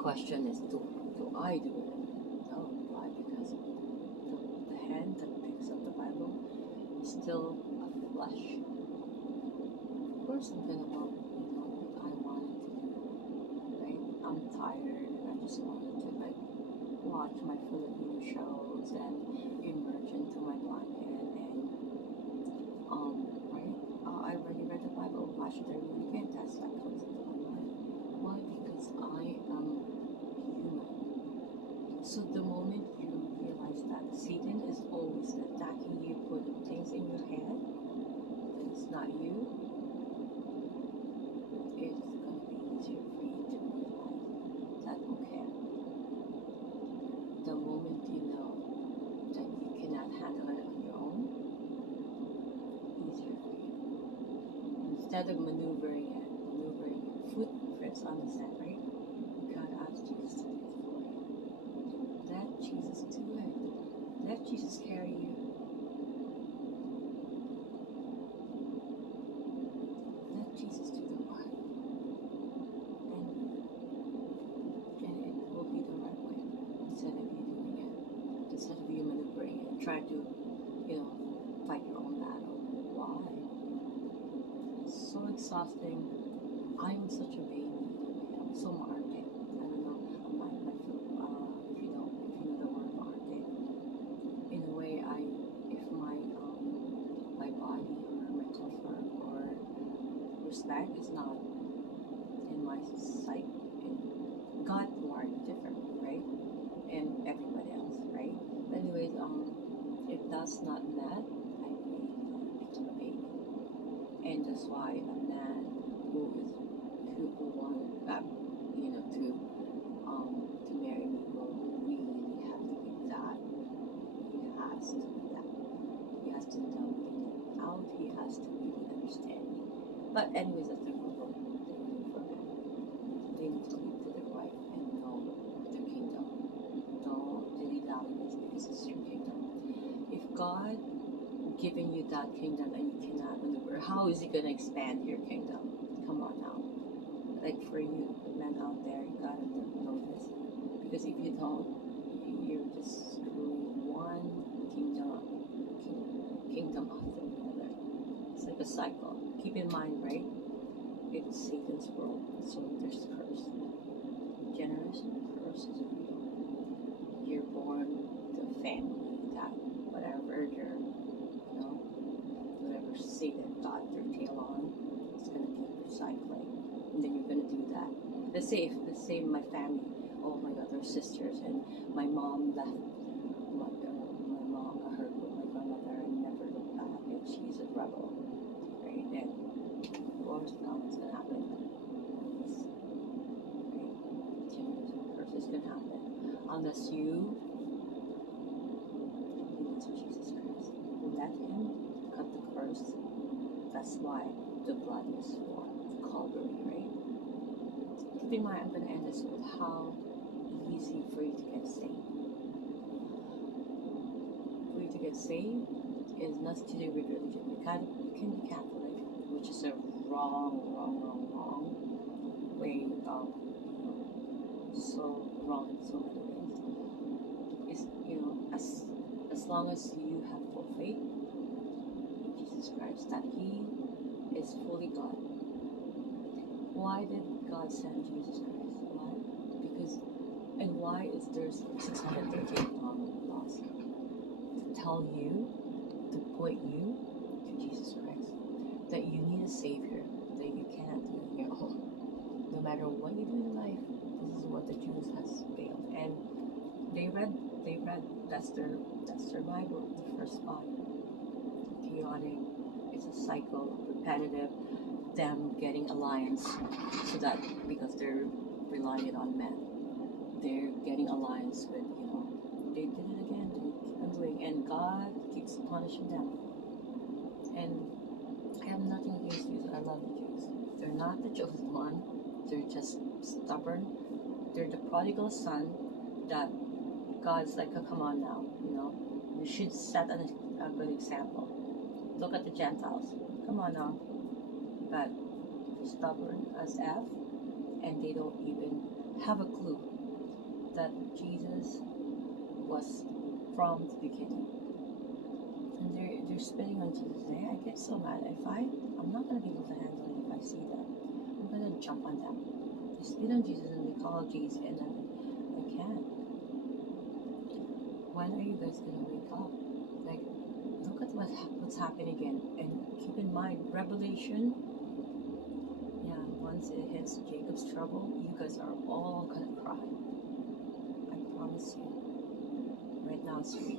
question is, do I do it? No. Why? Because the hand that picks up the Bible is still a flesh. Of course, I'm gonna want, what I wanted to do, right? I'm tired and I just wanted to watch my Filipino shows and immerse into my blanket and right? I already read the Bible, watch it every weekend. That's like comes into my mind. Why? Because I am human. So the moment you realize that Satan is always attacking you, putting things in your head that it's not you, it's going to be easier for you to realize that, okay, the moment you know that you cannot handle it on your own, easier for you. Instead of maneuvering your footprints on the sand, right? God asked Jesus to do it for you. Let Jesus do it. Let Jesus carry you. Let Jesus do the work. And it will be the right way. Instead of you doing it. Instead of you maneuvering it. Trying to, fight your own battle. Why? It's so exhausting. I am such a baby. I'm so market. I don't know. If you know the word market. In a way, if my body or my comfort or respect is not in my sight, God wired differently, right? And everybody else, right? But anyways, if that's not met, I really become a baby. And that's why a man who want to marry me will really have to be that. He has to be that. He has to know it out. He has to really understand me. But anyways, that's the rule for men. They need to live to their wife and know their kingdom. No dilly-dallies, because it's your kingdom. If God giving you that kingdom and you cannot maneuver, how is He gonna expand your kingdom? Come on now. Like for you, the men out there, you gotta know this. Because if you don't, you're just screwing one kingdom after another. It's like a cycle. Keep in mind, right? It's Satan's world, so there's curse. Generation curse is real. You're born to a family that whatever whatever Satan got their tail on, it's gonna keep recycling. And then you're gonna do that. Let's say my family, oh my God, they're sisters, and my mom left my mom, her with my grandmother, and never looked back, and she's a rebel, right? And of course, now what's gonna happen? Right? Generation curse is gonna happen unless you give it to Jesus Christ. Let Him cut the curse. That's why the blood is for Calvary, right? Keep in mind, I'm going to end this with how easy for you to get saved. For you to get saved is nothing to do with religion. You can be Catholic, which is a wrong way of, so wrong in so many ways. It's, as long as you have full faith in Jesus Christ, that He is fully God. Why did God send Jesus Christ? Why? And why is there 613 laws? To tell you, to point you to Jesus Christ. That you need a Savior, that you cannot do it on your own. No matter what you do in life, this is what the Jews has failed. And they read that's their Bible, the first spot. Chaotic, it's a cycle, repetitive, them getting alliance, so that because they're relying on men, they're getting alliance with, they did it again, they keep on doing, and God keeps punishing them. And I have nothing against Jews. I love the Jews. They're not the chosen one. They're just stubborn. They're the prodigal son that God's like, oh, come on now, you should set a good example. Look at the Gentiles. Come on now. But they're stubborn as F, and they don't even have a clue that Jesus was from the beginning. And they're spitting on Jesus. Hey, I get so mad. I'm not gonna be able to handle it if I see that. I'm gonna jump on them. They spit on Jesus and they call Jesus, and I can't. When are you guys gonna wake up? Like, look at what's happening again. And keep in mind, Revelation. Yeah, once it hits Jacob's trouble, you guys are all gonna cry. I promise you. Right now it's 3.